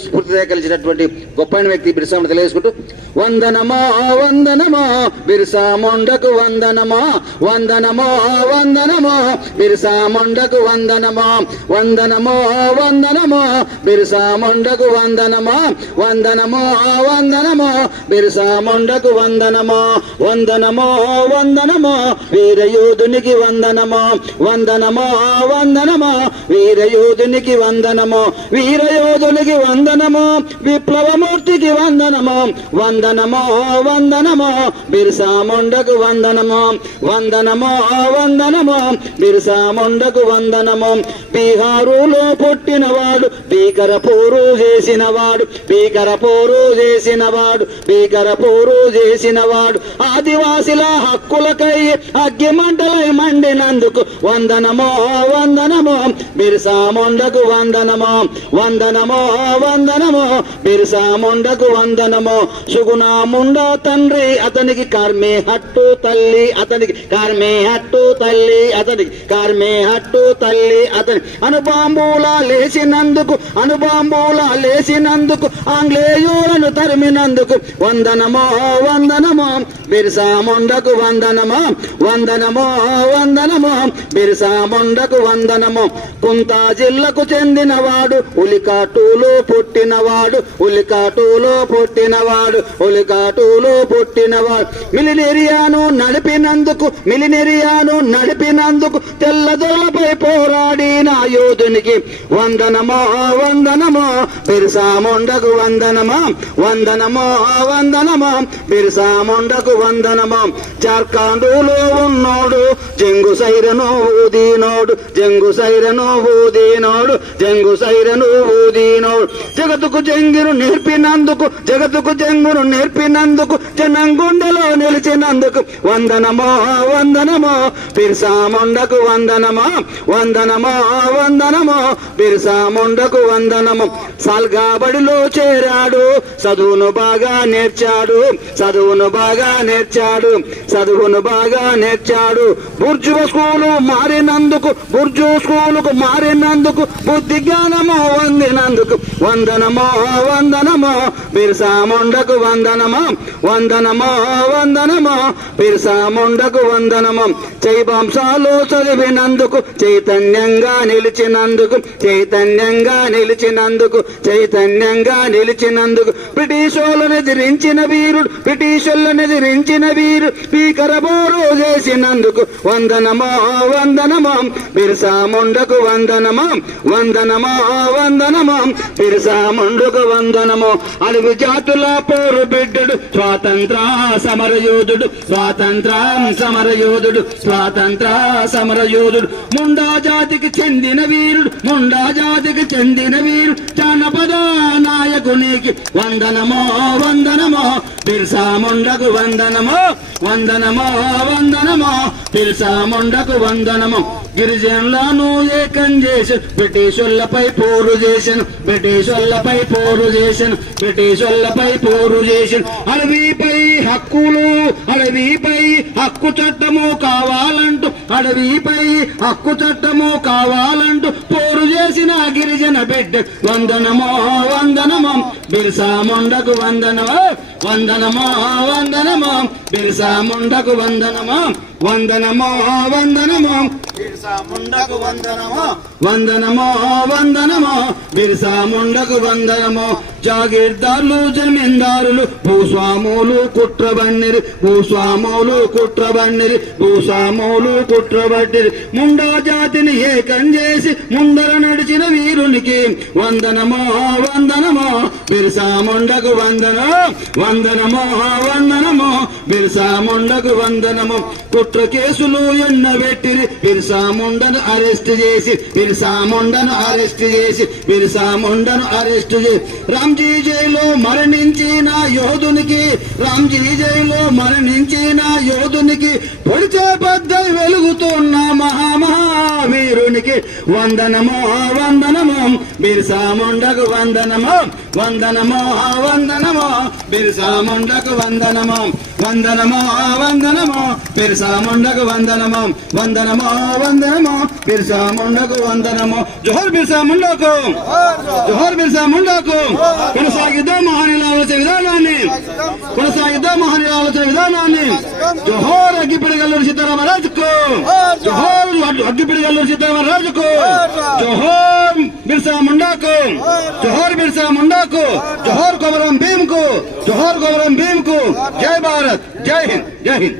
స్ఫూర్తిగా కలిసినటువంటి గొప్ప వ్యక్తి బిర్సా ముండా తెలియజేసుకుంటూ వందనమో వందనమో బిర్సా ముండాకు వందనమో వందనమో వందనమో బిర్సా ముండాకు వందనమో వందనమో వందనమో బిర్సా ముండాకు వందనమో వందనమో వందనమో బిర్సా ముండాకు వందనమో వందనమో వందనమో వీరయోధునికి వందనమో వందనమో వందనమో వీరయోధునికి వందనమో వీరయోధునికి వందనమో విప్లవమూర్తికి వందనమో వందనమో వందనమో బిర్సా ముండాకు వందనమో వందనమో వందనమో బిర్సా ముండాకు వందనమో బీహారులో పుట్టినవాడు భీకర పోరు చేసినవాడు భీకర పోరు చేసినవాడు భీకర పోరు చేసినవాడు ఆదివాసుల హక్కులకై అగ్గిమంటలై మండినందుకు వందనమో వందనమో బిర్సా ముండాకు వందనమో వందనమో వందనమో బిర్సా ముండాకు వందనమో సుగుణా ముండా తండ్రి అతనికి కార్మే హట్టు తల్లి అతనికి కార్మే హట్టు తల్లి అతనికి కార్మే హట్టు తల్లి అతని అనుబాంబులా లేచినందుకు అనుబాంబులా లేచినందుకు ఆంగ్లేయులను తరిమినందుకు వందనమో వందనమో బిర్సా ముండాకు వందనమో వందనమో వందనమో బిర్సా ముండాకు వందనమో కుంతా జిల్లాకు చెందినవాడు ఉలికాటులో పుట్టినవాడు ఉలికాటులో పుట్టినవాడు ఉలికాటులో పుట్టినవాడు మిలినేరియాను నడిపినందుకు మిలినేరియాను నడిపినందుకు తెల్లదొరలపై పోరాడిన యోధునికి వందనమో వందనమో బిర్సా ముండాకు వందనమో వందనమో వందనమో బిర్సా ముండాకు వందనమో జార్ఖండ్లో ఉన్నోడు జంగు సైరను ఊదినోడు జంగు సైరను ఊదినోడు జంగు సైరను ఊదినోడు జగతుకు జంగును నేర్పినందుకు జగతుకు జంగును నేర్పినందుకు జనం గుండెలో నిలిచినందుకు వందనమో వందనమో బిర్సా ముండాకు వందనమో వందనమో వందనమో బిర్సా ముండాకు వందనమో సాల్గాబడిలో చేరాడు చదువును బాగా నేర్చాడు చదువును బాగా నేర్చాడు చదువును బాగా నేర్చాడు బుర్జు స్కూలు మారినందుకు బుర్జు స్కూలుకు మారినందుకు బుద్ధి జ్ఞానము వందినందుకు వందనమో వందనమో బిర్సా ముండాకు వందనమో వందనమో వందనమో బిర్సా ముండాకు వందనమో చైవంశాలు చదివినందుకు చైతన్యంగా నిలిచినందుకు చైతన్యంగా నిలిచినందుకు చైతన్యంగా నిలిచినందుకు బ్రిటిషోళ్ళను ఎదిరించిన వీరుడు బ్రిటిషోళ్ళను ఎదిరించిన వీరుడు భీకర పోరు చేసినందుకు వందనమో వందనమో బిర్సా ముండాకు వందనమో వందనమో వందనమో బిర్సా ముండాకు వందనమో అడవి జాతుల పోరు బిడ్డడు స్వాతంత్ర సమరయోధుడు స్వాతంత్ర సమరయోధుడు స్వాతంత్ర సమరయోధుడు ముండా జాతికి చెందిన వీరుడు ముండా జాతికి చెందిన వీరుడు జానపద నాయకునికి వందనమో వందనమో బిర్సా ముండాకు వందనమో వందనమో వందనమో బిర్సా ముండాకు వందనమో గిరిజనులను ఏకం చేసి బ్రిటిషోళ్ళపై పోరు చేసిన బ్రిటిషోళ్ళపై పోరు చేసిన బ్రిటిషోళ్ళపై పోరు చేసిన అడవిపై హక్కులు అడవిపై హక్కు చట్టము కావాలంటూ అడవిపై హక్కు చట్టము కావాలంటూ పోరు చేసిన గిరిజన బిడ్డ వందనమో వందనమో బిర్సా ముండాకు వందనమో వందనమో వందనమో బిర్సా ముండాకు వందనమో వందనమో వందనమో బిర్సా ముండాకు వందనమో వందనమో వందనమో బిర్సా ముండాకు వందనమో జాగీర్దారులు జమీందారులు భూస్వాములు కుట్రబన్నిరి భూస్వాములు కుట్రబన్నిరి భూస్వాములు కుట్రబట్టిరి ముండా జాతిని ఏకం చేసి ముందర నడిచిన వీరునికి వందనమో వందనమో బిర్సా ముండాకు వందనో వందనమో వందనమో బిర్సా ముండాకు వందనమో కుట్ర కేసులు ఎన్నబెట్టిరి బిర్సా ముండాను అరెస్ట్ చేసి బిర్సా ముండాను అరెస్ట్ చేసి బిర్సా ముండాను అరెస్ట్ చేసి రామ్జీ జైలో మరణించిన యోధునికి రామ్జీ జైలో మరణించిన యోధునికి పొడిచే పద్ధై వెలుగుతున్న మహామహావీరునికి వందనమో వందనమో బిర్సా ముండాకు వందనమో వందనమో వందనమో బిర్సా ముండాకు వందనమో వందనమో వందనమో బిర్సా ముండాకు వందనమో వందనమో వందనమో బిర్సా ముండకు వందనమో. జోహార్ బిర్సా ముండాకు, జోహార్ బిర్సా ముండాకు. కొనసాగిద్దాం మహనీయుల ఆలోచన విధానాన్ని, కొనసాగిద్దాం మహనీయుల ఆలోచన విధానాన్ని. జోహార్ అగ్గిపిడిగల్లూరు సీతారామరాజుకు, జోహార్ అగ్గిపిడిగల్లూరు సీతారామరాజుకు. జోహార్ బిర్సా ముండాకు, జోహార్ బిర్సా ముండాకు. జోహార్ కొమరం భీమ్ కు, జోహార్ కొమరం భీమ్ కు. జై భారత్, జై హింద్, జై హింద్.